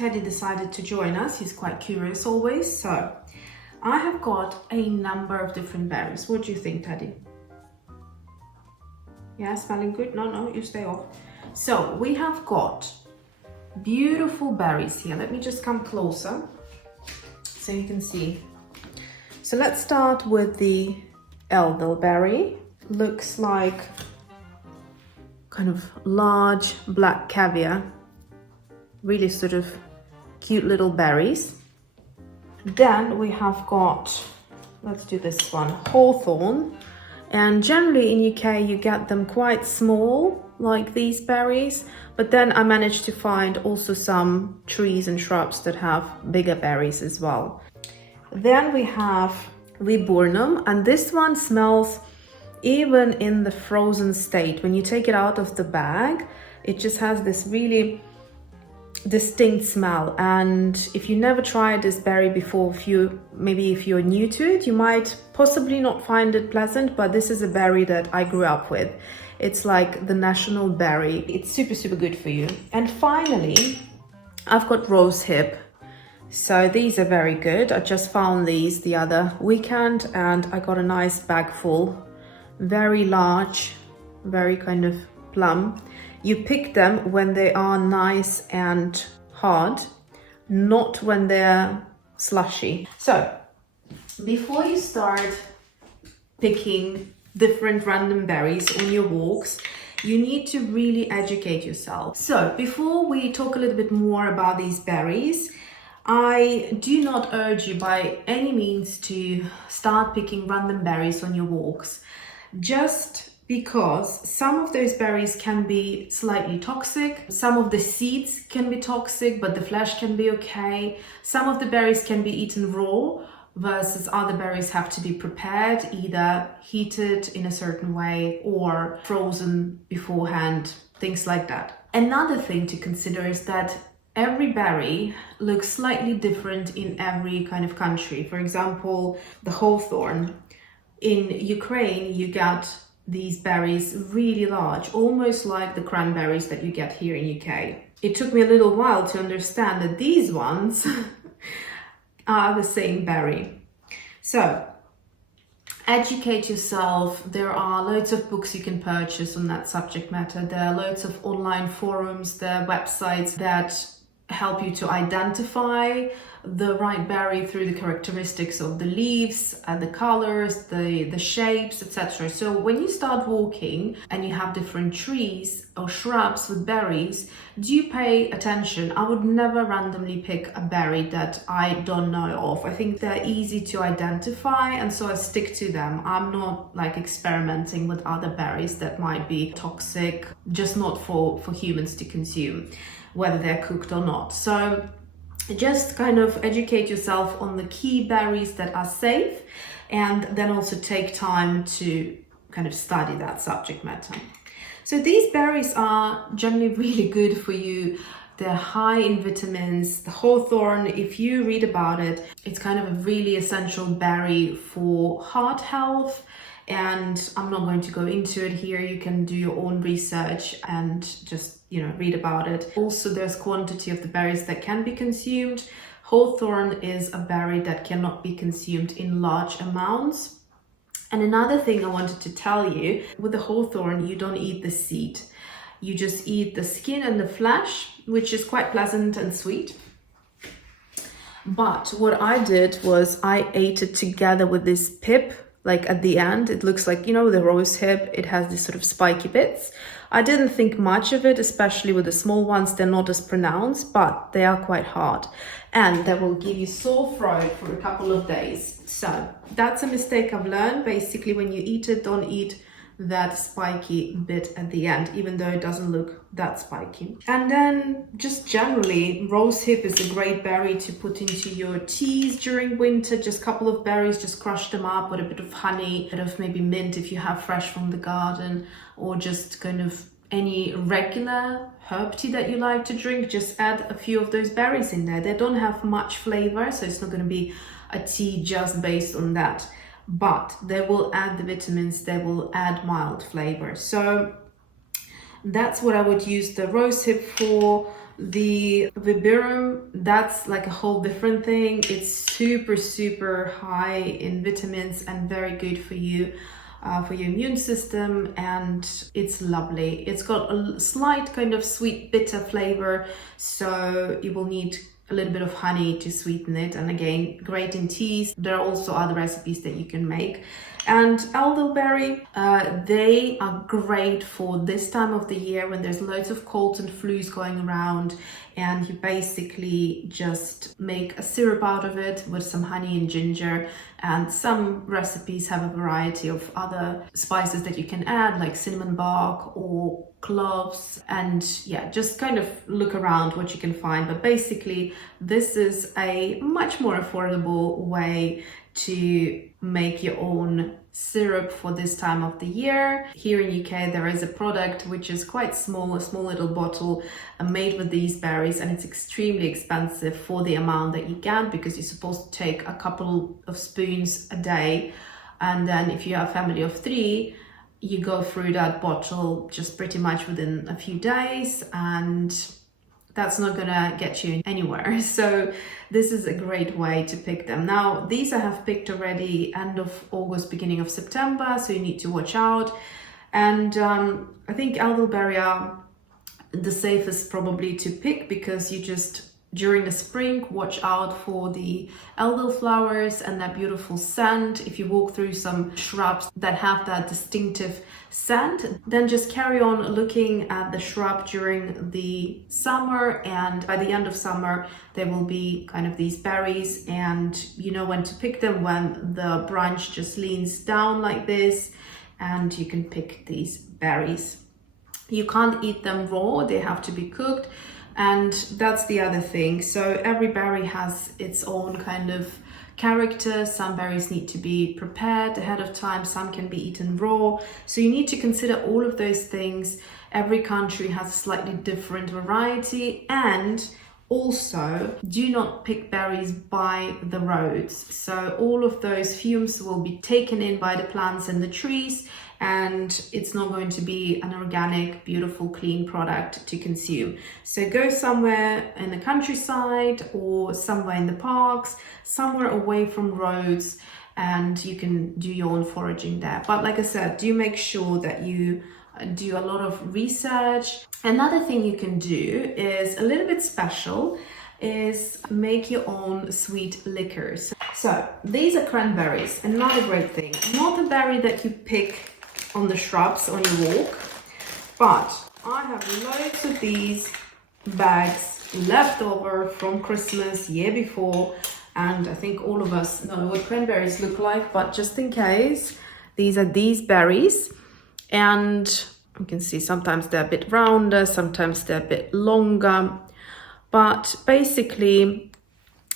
Teddy decided to join us. He's quite curious always. So I have got a number of different berries. What do you think, Teddy? Yeah, smelling good? No, you stay off. So we have got beautiful berries here. Let me just come closer so you can see. So let's start with the elderberry. Looks like kind of large black caviar. Really sort of cute little berries. Then we have got, let's do this one, hawthorn. And generally in UK you get them quite small, like these berries, but then I managed to find also some trees and shrubs that have bigger berries as well. Then we have viburnum, and this one smells, even in the frozen state, when you take it out of the bag, it just has this really distinct smell. And if you never tried this berry before, if you're new to it, you might possibly not find it pleasant, but this is a berry that I grew up with. It's like the national berry. It's super good for you. And finally, I've got rosehip. So these are very good. I just found these the other weekend and I got a nice bag full. Very large, very kind of plump. You pick them when they are nice and hard, not when they're slushy. So before you start picking different random berries on your walks, you need to really educate yourself. So before we talk a little bit more about these berries, I do not urge you by any means to start picking random berries on your walks, just because some of those berries can be slightly toxic. Some of the seeds can be toxic, but the flesh can be okay. Some of the berries can be eaten raw, versus other berries have to be prepared, either heated in a certain way or frozen beforehand, things like that. Another thing to consider is that every berry looks slightly different in every kind of country. For example, the hawthorn. In Ukraine, you get these berries really large, almost like the cranberries that you get here in UK. It took me a little while to understand that these ones are the same berry. So educate yourself. There are loads of books you can purchase on that subject matter. There are loads of online forums, there are websites that help you to identify the right berry through the characteristics of the leaves, the colors, the shapes, etc. So when you start walking and you have different trees or shrubs with berries, do pay attention. I would never randomly pick a berry that I don't know of. I think they're easy to identify, and so I stick to them. I'm not like experimenting with other berries that might be toxic, just not for humans to consume, whether they're cooked or not. So just kind of educate yourself on the key berries that are safe, and then also take time to kind of study that subject matter. So these berries are generally really good for you. They're high in vitamins. The hawthorn, if you read about it, it's kind of a really essential berry for heart health. And I'm not going to go into it here. You can do your own research and just, read about it. Also, there's quantity of the berries that can be consumed. Hawthorn is a berry that cannot be consumed in large amounts. And another thing I wanted to tell you, with the hawthorn, you don't eat the seed. You just eat the skin and the flesh, which is quite pleasant and sweet. But what I did was I ate it together with this pip. Like at the end, it looks like, the rose hip, it has these sort of spiky bits. I didn't think much of it, especially with the small ones. They're not as pronounced, but they are quite hard. And they will give you sore throat for a couple of days. So that's a mistake I've learned. Basically, when you eat it, don't eat that spiky bit at the end, even though it doesn't look that spiky. And then just generally, rosehip is a great berry to put into your teas during winter. Just a couple of berries, just crush them up with a bit of honey, a bit of maybe mint if you have fresh from the garden, or just kind of any regular herb tea that you like to drink. Just add a few of those berries in there. They don't have much flavor, so it's not going to be a tea just based on that. But they will add the vitamins, they will add mild flavor. So that's what I would use the rosehip for. The viburnum, that's like a whole different thing. It's super high in vitamins and very good for you, for your immune system, and it's lovely. It's got a slight kind of sweet bitter flavor, so you will need a little bit of honey to sweeten it, and again, great in teas. There are also other recipes that you can make. And elderberry, they are great for this time of the year when there's loads of colds and flus going around, and you basically just make a syrup out of it with some honey and ginger. And some recipes have a variety of other spices that you can add, like cinnamon bark or cloves, and yeah, just kind of look around what you can find. But basically, this is a much more affordable way to make your own syrup for this time of the year. Here in UK, there is a product which is quite small, a small little bottle made with these berries, and it's extremely expensive for the amount that you get, because you're supposed to take a couple of spoons a day, and then if you have a family of 3, you go through that bottle just pretty much within a few days, and that's not gonna get you anywhere. So this is a great way to pick them. Now, these I have picked already end of August, beginning of September, so you need to watch out. And I think elderberry are the safest probably to pick, because you just, during the spring, watch out for the elderflowers and that beautiful scent. If you walk through some shrubs that have that distinctive scent, then just carry on looking at the shrub during the summer, and by the end of summer there will be kind of these berries, and you know when to pick them, when the branch just leans down like this, and you can pick these berries. You can't eat them raw, they have to be cooked. And that's the other thing. So every berry has its own kind of character. Some berries need to be prepared ahead of time, some can be eaten raw. So you need to consider all of those things. Every country has a slightly different variety, and also do not pick berries by the roads. So all of those fumes will be taken in by the plants and the trees, and it's not going to be an organic, beautiful, clean product to consume. So go somewhere in the countryside or somewhere in the parks, somewhere away from roads, and you can do your own foraging there. But like I said, do make sure that you do a lot of research. Another thing you can do is a little bit special, is make your own sweet liquors. So these are cranberries, another great thing. Not a berry that you pick on the shrubs on your walk, but I have loads of these bags left over from Christmas year before, and I think all of us know what cranberries look like, but just in case, these are these berries, and you can see sometimes they're a bit rounder, sometimes they're a bit longer, but basically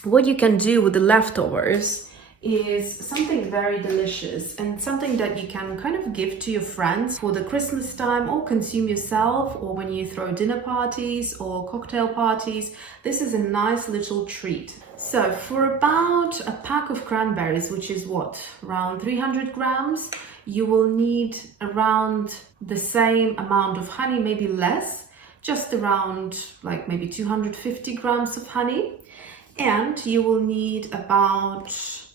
what you can do with the leftovers is something very delicious, and something that you can kind of give to your friends for the Christmas time, or consume yourself, or when you throw dinner parties or cocktail parties. This is a nice little treat. So for about a pack of cranberries, which is what, around 300 grams, you will need around the same amount of honey, maybe less, just around like maybe 250 grams of honey. And you will need about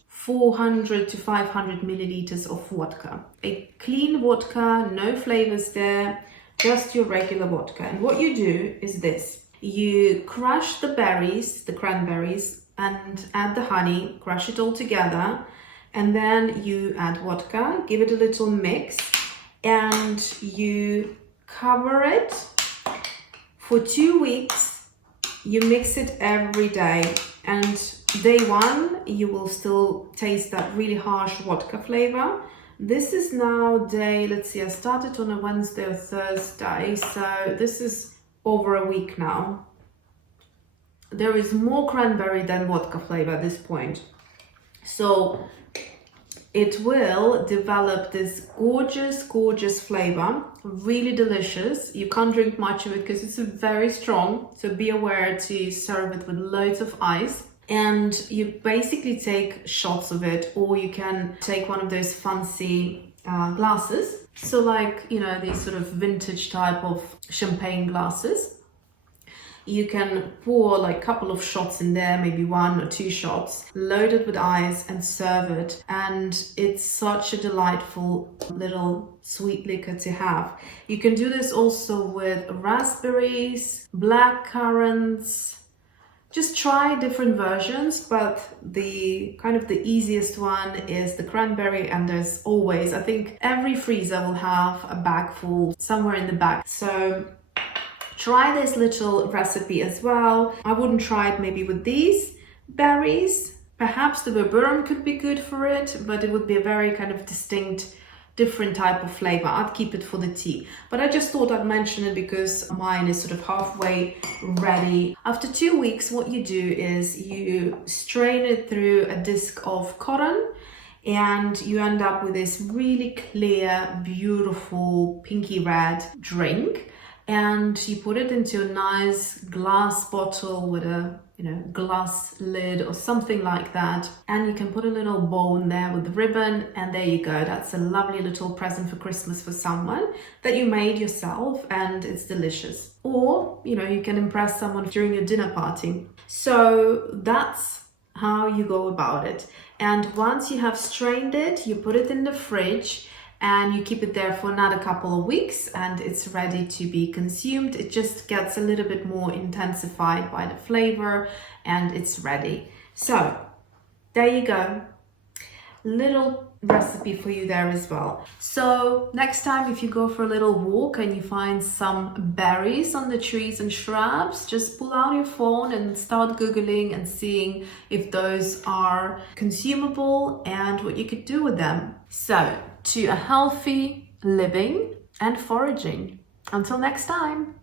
400 to 500 milliliters of vodka. A clean vodka, no flavors there, just your regular vodka. And what you do is this: you crush the berries, the cranberries, and add the honey, crush it all together, and then you add vodka, give it a little mix, and you cover it for 2 weeks. You mix it every day, and day 1 you will still taste that really harsh vodka flavor. This is now day, let's see, I started on a Wednesday or Thursday, so this is over a week now. There is more cranberry than vodka flavor at this point, so it will develop this gorgeous flavor, really delicious. You can't drink much of it because it's very strong, so be aware to serve it with loads of ice. And you basically take shots of it, or you can take one of those fancy glasses, so like, you know, these sort of vintage type of champagne glasses. You can pour like a couple of shots in there, maybe 1 or 2 shots, load it with ice and serve it. And it's such a delightful little sweet liquor to have. You can do this also with raspberries, black currants. Just try different versions, but the kind of the easiest one is the cranberry, and there's always, I think every freezer will have a bag full somewhere in the back. So try this little recipe as well. I wouldn't try it maybe with these berries. Perhaps the viburnum could be good for it, but it would be a very kind of distinct different type of flavor. I'd keep it for the tea, but I just thought I'd mention it because mine is sort of halfway ready. After 2 weeks, what you do is you strain it through a disc of cotton, and you end up with this really clear, beautiful pinky red drink. And you put it into a nice glass bottle with a glass lid or something like that. And you can put a little bow in there with the ribbon, and there you go. That's a lovely little present for Christmas for someone that you made yourself, and it's delicious. Or, you can impress someone during your dinner party. So that's how you go about it. And once you have strained it, you put it in the fridge, and you keep it there for another couple of weeks, and it's ready to be consumed. It just gets a little bit more intensified by the flavor, and it's ready. So there you go. Little recipe for you there as well. So next time, if you go for a little walk and you find some berries on the trees and shrubs, just pull out your phone and start Googling and seeing if those are consumable and what you could do with them. So, to a healthy living and foraging. Until next time.